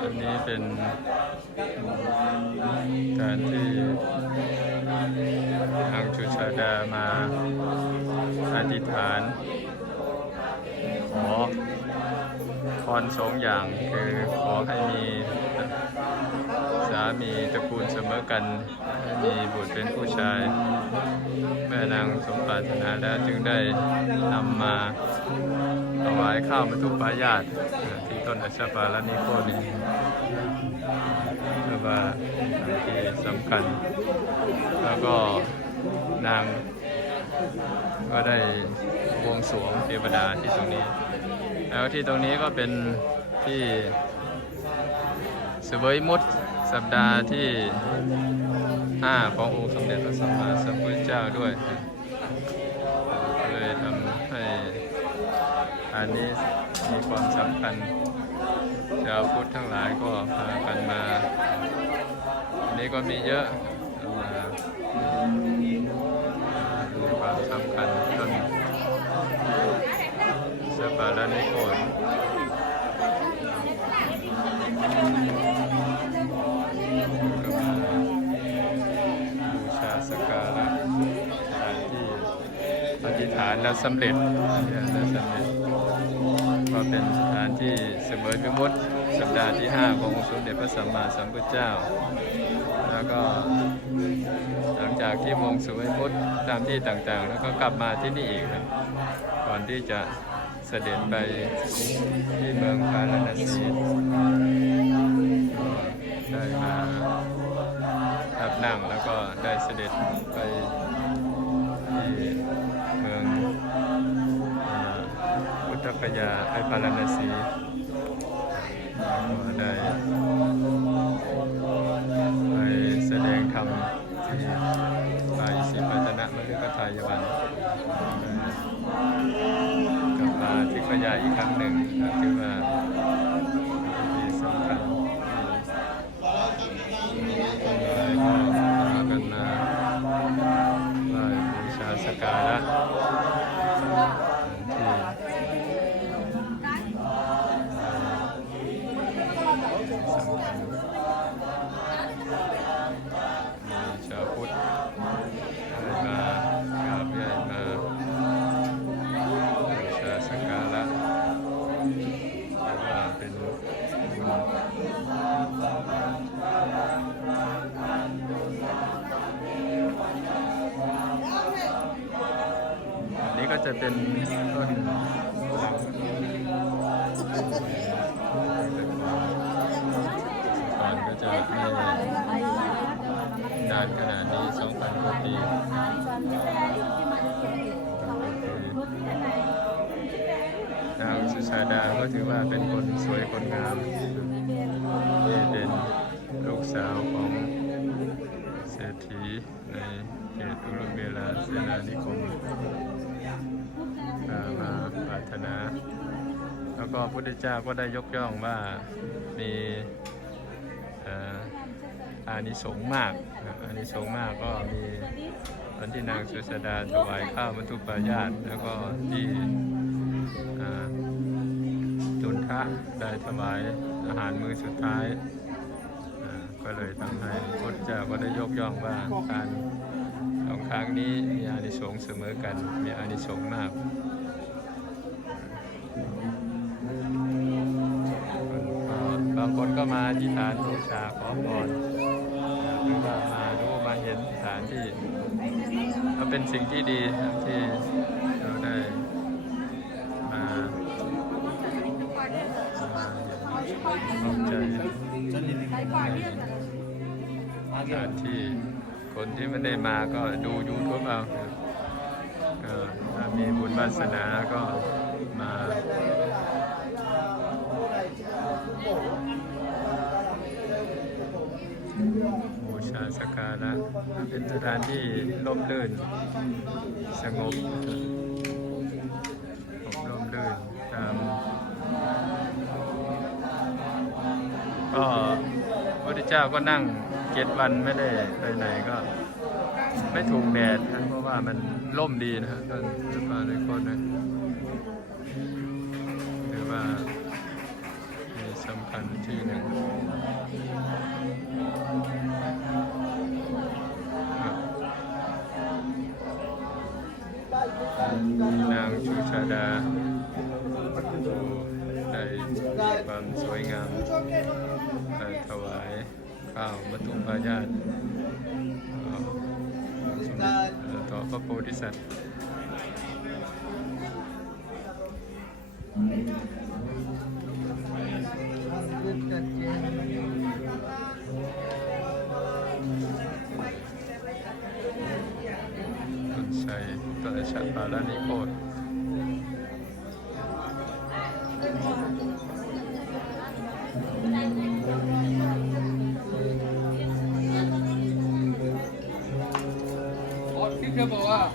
อันนี้เป็นการที่ทางจุชาดามาอธิษฐานขอพรสองอย่างคือขอให้มีสามีตระกูลเสมอกันให้มีบุตรเป็นผู้ชาย แม่นางสมปรารถนาแล้วจึงได้นำมาถวายข้าวมัทุปายาต ต้นอัชปาลนิโคนี้เพื่ว่าที่สำคัญ แล้วก็นางก็ได้วงสวงเทวดาที่ตรงนี้ แล้วที่ตรงนี้ก็เป็นที่เสวยมุตสัปดาห์ที่ 5 ขององค์สมเด็จพระสัมมาสัมพุทธเจ้าด้วยเลยทำให้อันนี้มีความสำคัญ ชาวพุทธทั้งหลายก็พากันมาอันนี้ก็มีเยอะมามีความสำคัญต้นสปารานิโคตก็มาบูชาสักการะสถานที่อธิษฐานแล้วสำเร็จแล้วสำเร็จ เป็นสถานที่เสมอพิมุตสัปดาห์ที่ 5 ขององค์สมเด็จพระสัมมาสัมพุทธเจ้า แล้วก็หลังจากที่วงสุวิมุตตามที่ต่างๆ แล้วก็กลับมาที่นี่อีกครับก่อนที่จะเสด็จไปที่เมืองพาราณสีได้มารับนั่งแล้วก็ได้เสด็จไป พุทธคยาไอพาราณสีก็ได้ไปแสดงธรรมที่ไปสิปัตนะมฤคทายวันกลับมาที่พยาอีกครั้งหนึ่งถือว่า ก็จะเป็นต้นก่อนก็จะไม่นานขนาดนี้2,000กว่าปีนางสุชาดาก็ถือว่าเป็นคนสวยคนงามที่เป็นลูกสาวของเศรษฐีในเขตอุรุเวลาเสนานิคมารถนา แล้วก็พระพุทธเจ้าก็ได้ยกย่องว่ามีอานิสงส์มาก อานิสงส์มากก็มีวันที่นางสุสดาถวายข้าวมัทุปายาตแล้วก็ที่จุนทะได้ถวายอาหารมื้อสุดท้ายก็เลยทำให้พระพุทธเจ้าก็ได้ยกย่องว่าการสองครั้งนี้มีอานิสงส์เสมอกัน มีอานิสงส์มาก คนก็มาที่ฐานบูชาขอพรหรือว่ามาดูมาเห็นสถานที่ก็เป็นสิ่งที่ดีที่เราได้มาข้าใจสถานที่คนที่ไม่ได้มาก็ดูยูทูบเอาก็ถ้ามีบุญวาสนาก็มา สักการะเป็นสถานที่ร่มรื่น สงบร่มรื่นตามก็พระพุทธเจ้าก็นั่งเจ็ดวันไม่ได้ไปไหนก็ไม่ถูกแดดนะเพราะว่ามันร่มดีนะฮะต้นต้นม้ด้วยคนนะถือว่ามีสำคัญที่หนึ่ง ได้ถวายข้าวมัทุมพายาตต่อสมเด็จต่อพระโพธิสัตว์ต้นไทรต้นชัดปาลานิโคตร 热狗啊